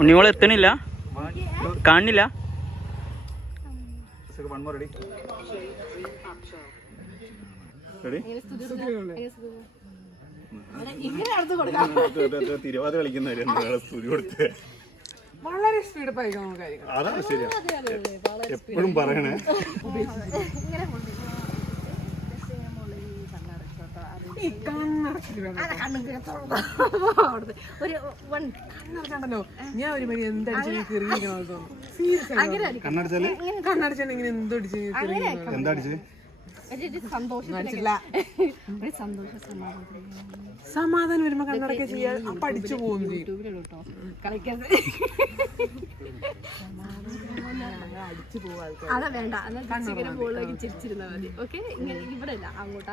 ഉണ്ണിമോൾ എത്തണില്ല, കാണില്ല. തിരുവാതിര കളിക്കുന്ന സ്തുതി കൊടുത്ത് വളരെ സ്പീഡ് അതാണ് ശരിയാ, എപ്പോഴും പറയണേ. കണ്ണടച്ചോ ഞാൻ ഒരു മണി കണ്ണടച്ചാൽ ഇങ്ങനെ എന്തടിച്ച് എന്താ അടിച്ചത്? സമാധാനം വരുമ്പോ കണ്ണടക്ക ചെയ്യാൻ പഠിച്ചു പോകുന്നു. അതാ വേണ്ട, ചിരിച്ചിരുന്നാ മതി. ഓക്കെ, ഇവിടെ അല്ല, അങ്ങോട്ടാ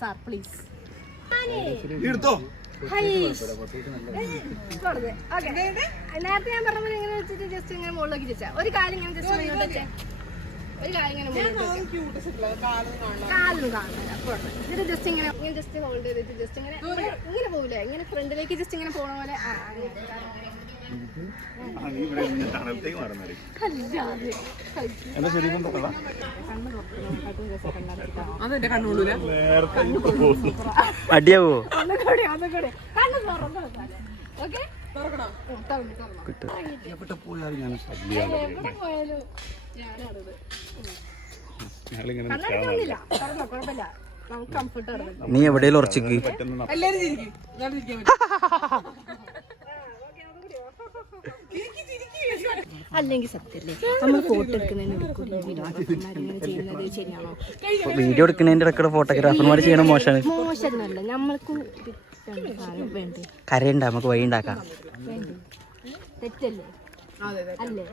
സാർ പ്ലീസ്. നേരത്തെ ഞാൻ പറഞ്ഞ പോലെ ഇങ്ങനെ വെച്ചിട്ട് ജസ്റ്റ് ഇങ്ങനെ മുകളിലേക്ക് വെച്ചാ ഒരു കാര്യം ഇങ്ങനെ ജസ്റ്റ് മുന്നോട്ട് വെച്ചേ, ഒരു കാര്യം ഇങ്ങനെ കാലും കാണില്ല. എന്നിട്ട് ജസ്റ്റ് ഇങ്ങനെ ജസ്റ്റ് ഹോൾഡ് ചെയ്തിട്ട് ജസ്റ്റ് ഇങ്ങനെ ഇങ്ങനെ പോകില്ലേ, ഇങ്ങനെ ഫ്രണ്ടിലേക്ക് ജസ്റ്റ് ഇങ്ങനെ പോണ പോലെ. അതെന്റെ കണ്ണൂല അടിയാവോ? നീ എവിടെയും ഉറച്ചിക്ക്. അല്ലെങ്കിൽ സത്യല്ലേ നമ്മൾ ഫോട്ടോ എടുക്കുന്നതിന് ശരിയാണോ? വീഡിയോ എടുക്കുന്നതിന്റെ ഇടയ്ക്ക് ഫോട്ടോഗ്രാഫർമാർ ചെയ്യണം മോശമാണ്. മോശമല്ല, നമ്മൾക്ക് വേണ്ടേ? കരയുണ്ട, നമുക്ക് വഴി ഉണ്ടാക്കാം. തെറ്റല്ലേ? അല്ലേ?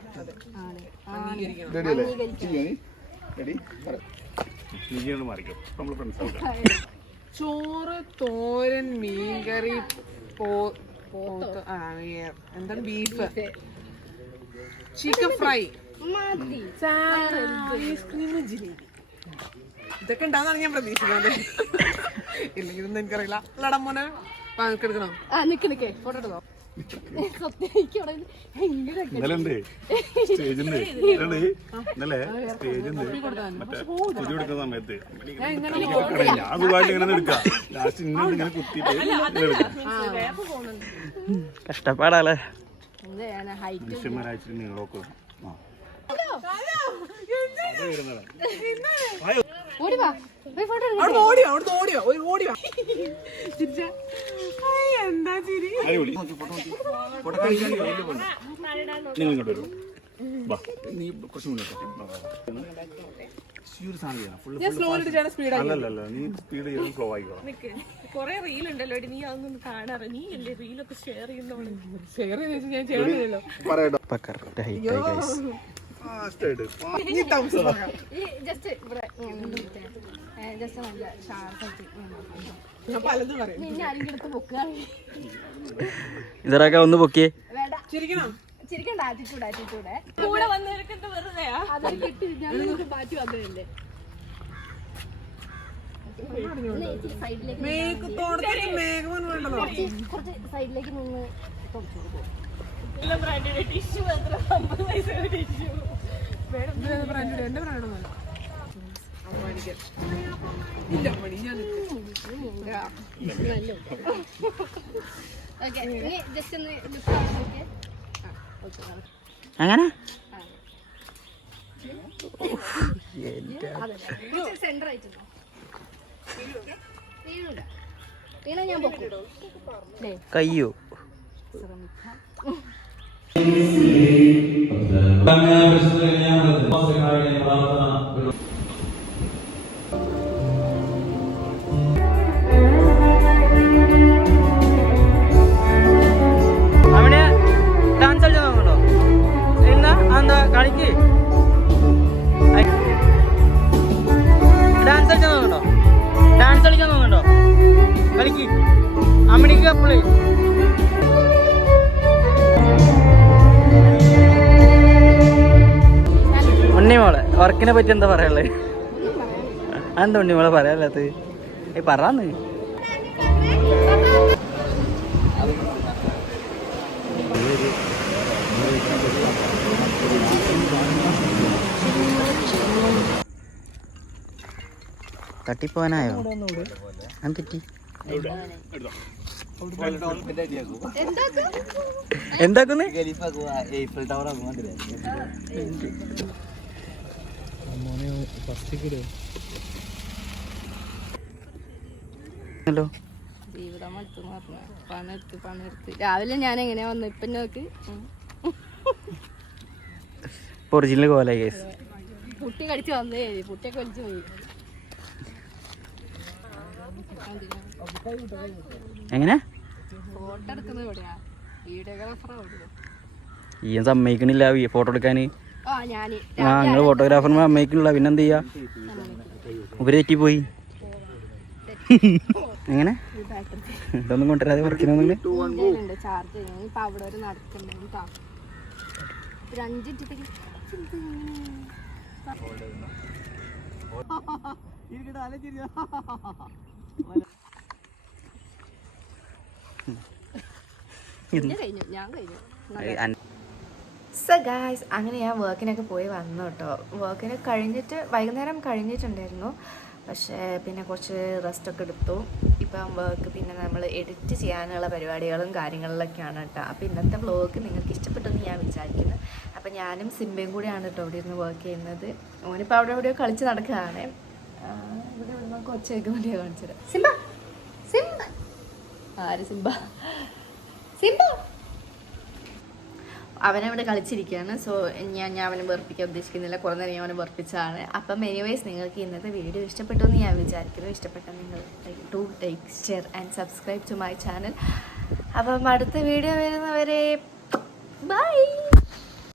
ചോറ്, തോരൻ, മീൻകറി, എന്താണ് beef, chicken fry, ice cream, jalebi, ഇതൊക്കെ ഉണ്ടാവുന്നതാണ് ഞാൻ പ്രതീക്ഷിക്കുന്നത്. ഇല്ലെങ്കിൽ ഒന്നും എനിക്കറിയില്ല. ലടമോനെ എടുക്കണം. ഫോട്ടോ എടുത്തോ. സമയത്ത് ഞാൻ സുഖമായിട്ട് ഇങ്ങനെ എടുക്കാം. ലാസ്റ്റ് ഇങ്ങനെ കുത്തിയിട്ട് കഷ്ടപ്പാടാല്ലേ. മനുഷ്യന്മാരായിട്ട് നീളമൊക്കെ എന്താ ചിരി. നിങ്ങൾ ഇങ്ങോട്ട് വരും. നീ കുറച്ച് മുന്നോട്ട്. അല്ലല്ല, നീ സ്പീഡ് ചെയ്ത് ഫ്ലോ ആയിക്കോളാം. കൊറേ റീലുണ്ടല്ലോ, നീ അതൊന്നും കാണാറ്. നീ അല്ലേ റീലൊക്കെ ഷെയർ ചെയ്യുന്നോളൂ. ഷെയർ ചെയ്ത് ഞാൻ ചെയ്യണമല്ലോ. ഇതൊക്കെ ഒന്ന് പൊക്കിയേ. ചിരിക്കണ്ട, ആറ്റിറ്റ്യൂഡ് കൂടെ വന്നവർക്ക് വെറുതെയാ അതൊക്കെ കിട്ടി. ഞാൻ മാറ്റി വന്നതല്ലേ. കുറച്ച് സൈഡിലേക്ക് നിന്ന് ടിഷ്യൂ എത്ര 50 പൈസ ടിഷ്യൂ അങ്ങനെ സെന്റർ ആയിട്ടുണ്ടോ? വീണ ഞാൻ പൊക്കും. കയ്യോ അവന് ഡാൻസ് കളിച്ചാൽ നോക്കണ്ടോ? എന്താ എന്താ കളിക്ക് ഡാൻസ് കളിച്ചാൽ നോക്കണ്ടോ? ഡാൻസ് കളിക്കാൻ നോക്കണ്ടോ? കളിക്ക് അമ്മണിക്ക് അപ്പളേ. ഉണ്ണിമോളെ വർക്കിനെ പറ്റി എന്താ പറയാനുള്ളത്? എന്താ ഉണ്ണിമോളെ പറയാനുള്ളത്? പറയാന്ന് തട്ടിപ്പോവാനായോ? തെറ്റി എന്താക്കുന്നു? ഹലോ, ജീവിതം മടുത്തു പണിയെടുത്ത് രാവിലെ ഞാൻ എങ്ങനെയാ വന്നു ഇപ്പൊ നോക്ക് ഒറിജിനൽ കോല കേസ്. പുട്ടി കടിച്ച് വന്നേ പുട്ടിയൊക്കെ വലിച്ചു പോയി. എങ്ങനെ ഫോട്ടോ എടുക്കുന്നത് എവിടെയാ? വീഡിയോഗ്രാഫർ എവിടെയാ? ഈ സമ്മതിക്കണില്ല ഫോട്ടോ എടുക്കാന്. ഞാന് നിങ്ങൾ ഫോട്ടോഗ്രാഫർമാർ സമ്മതിക്കണില്ല, പിന്നെന്ത് ചെയ്യാ? ഉപരി തെറ്റിപ്പോയി. എങ്ങനെ ഇതൊന്നും കൊണ്ടുവരാതെ പറിക്കണമെന്നില്ല. ചാർജ് ചെയ്യാൻ ഇപ്പൊ അവിടെ വരെ നടക്കണ്ടേ? ഒരു 5 മിനിറ്റ് കഴിഞ്ഞു, ഞാൻ കഴിഞ്ഞു. സോ ഗായ്സ്, അങ്ങനെ ഞാൻ വർക്കിനൊക്കെ പോയി വന്നു കേട്ടോ. വർക്കിന് കഴിഞ്ഞിട്ട് വൈകുന്നേരം കഴിഞ്ഞിട്ടുണ്ടായിരുന്നു. പക്ഷേ പിന്നെ കുറച്ച് റെസ്റ്റൊക്കെ എടുത്തു. ഇപ്പം വർക്ക് പിന്നെ നമ്മൾ എഡിറ്റ് ചെയ്യാനുള്ള പരിപാടികളും കാര്യങ്ങളിലൊക്കെയാണ് കേട്ടോ. അപ്പോൾ ഇന്നത്തെ വ്ളോഗ് നിങ്ങൾക്ക് ഇഷ്ടപ്പെട്ടെന്ന് ഞാൻ വിചാരിക്കുന്നു. അപ്പം ഞാനും സിംബയും കൂടിയാണ് കേട്ടോ ഇവിടെ ഇരുന്ന് വർക്ക് ചെയ്യുന്നത്. ഓനിപ്പോൾ അവിടെ എവിടെയോ കളിച്ച് നടക്കുകയാണ്. ഇവിടെ നമുക്ക് ഒച്ച വയ്ക്കുന്നുണ്ട്, കാണിച്ചത്. സിംബ സിംബ ആര് സിംബ സിംബ അവനവിടെ കളിച്ചിരിക്കുകയാണ്. സോ ഞാൻ അവനെ വെറുപ്പിക്കാൻ ഉദ്ദേശിക്കുന്നില്ല. കുറേ നേരം ഞാൻ അവനെ വെറുപ്പിച്ചാണ്. അപ്പം എനിവേസ്, നിങ്ങൾക്ക് ഇന്നത്തെ വീഡിയോ ഇഷ്ടപ്പെട്ടു എന്ന് ഞാൻ വിചാരിക്കുന്നു. ഇഷ്ടപ്പെട്ടാൽ നിങ്ങൾ like share and subscribe to my channel. അപ്പം അടുത്ത വീഡിയോ വരുന്നവരെ